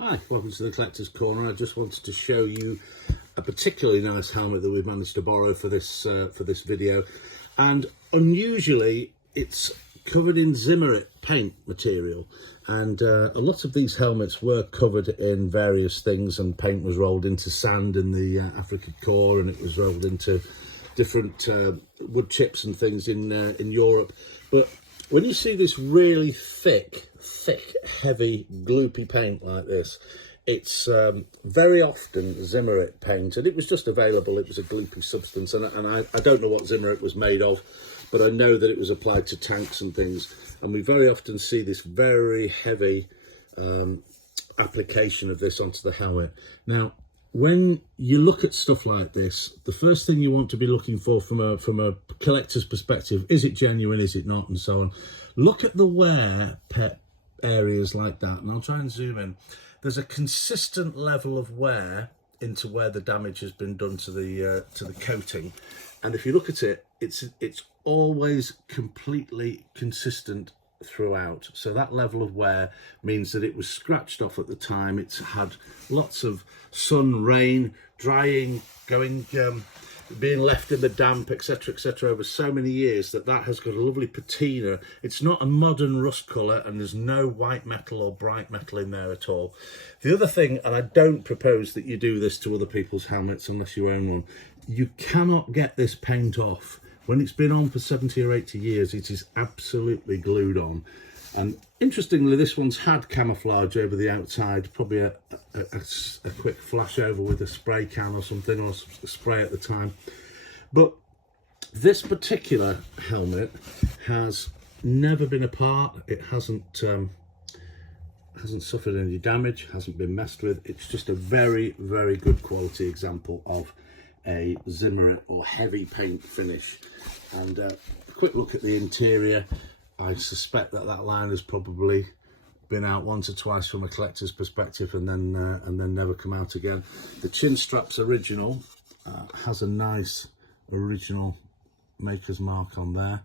Hi, welcome to the Collector's Corner. I just wanted to show you a particularly nice helmet that we've managed to borrow for this video, and unusually it's covered in Zimmerit paint material, and a lot of these helmets were covered in various things, and paint was rolled into sand in the African core, and it was rolled into different wood chips and things in Europe. But when you see this really thick, heavy, gloopy paint like this, it's very often Zimmerit paint, and it was just available. It was a gloopy substance, and I don't know what Zimmerit was made of, but I know that it was applied to tanks and things, and we very often see this very heavy application of this onto the helmet. Now, when you look at stuff like this, the first thing you want to be looking for from a collector's perspective, is it genuine, is it not, and so on. Look at the wear areas like that, and I'll try and zoom in. There's a consistent level of wear into where the damage has been done to the coating, and if you look at it, it's always completely consistent throughout. So that level of wear means that it was scratched off at the time. It's had lots of sun, rain, drying, being left in the damp, etc, over so many years that has got a lovely patina. It's not a modern rust colour, and there's no white metal or bright metal in there at all. The other thing, and I don't propose that you do this to other people's helmets unless you own one, you cannot get this paint off. When it's been on for 70 or 80 years, it is absolutely glued on. And interestingly, this one's had camouflage over the outside, probably a quick flash over with a spray can or something, or a spray at the time. But this particular helmet has never been apart. It hasn't suffered any damage, hasn't been messed with. It's just a very, very good quality example of a Zimmerit or heavy paint finish. And a quick look at the interior. I suspect that line has probably been out once or twice from a collector's perspective, and then never come out again. The chin strap's original, has a nice original maker's mark on there,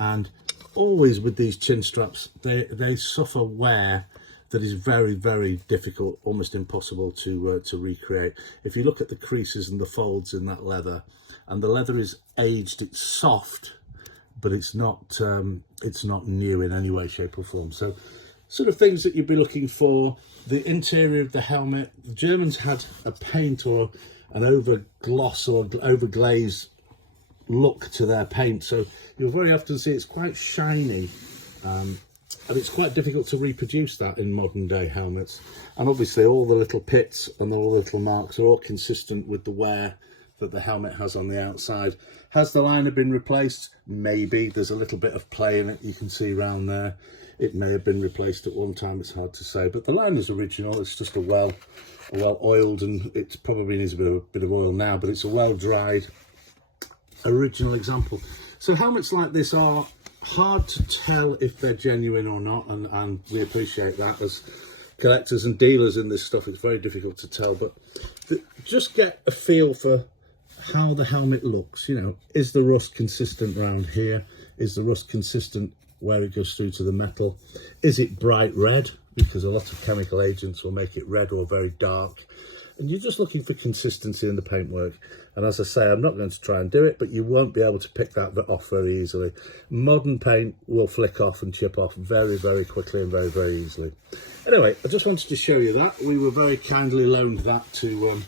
and always with these chin straps, they suffer wear that is very, very difficult, almost impossible to recreate. If you look at the creases and the folds in that leather, and the leather is aged, it's soft, but it's not new in any way, shape or form. So sort of things that you'd be looking for. The interior of the helmet, the Germans had a paint or an over gloss or over glaze look to their paint, so you'll very often see it's quite shiny, and it's quite difficult to reproduce that in modern day helmets. And obviously all the little pits and all the little marks are all consistent with the wear that the helmet has on the outside. Has the liner been replaced? Maybe. There's a little bit of play in it, you can see around there. It may have been replaced at one time, it's hard to say, but the liner's original. It's just a well oiled, and it probably needs a bit of oil now, but it's a well dried original example. So helmets like this are hard to tell if they're genuine or not, and we appreciate that as collectors and dealers in this stuff. It's very difficult to tell, but just get a feel for how the helmet looks. You know, is the rust consistent around here? Is the rust consistent where it goes through to the metal? Is it bright red? Because a lot of chemical agents will make it red or very dark. And you're just looking for consistency in the paintwork. And as I say, I'm not going to try and do it, but you won't be able to pick that off very easily. Modern paint will flick off and chip off very, very quickly and very, very easily. Anyway, I just wanted to show you that. We were very kindly loaned that to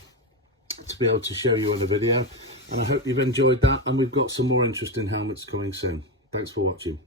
be able to show you on a video. And I hope you've enjoyed that. And we've got some more interesting helmets coming soon. Thanks for watching.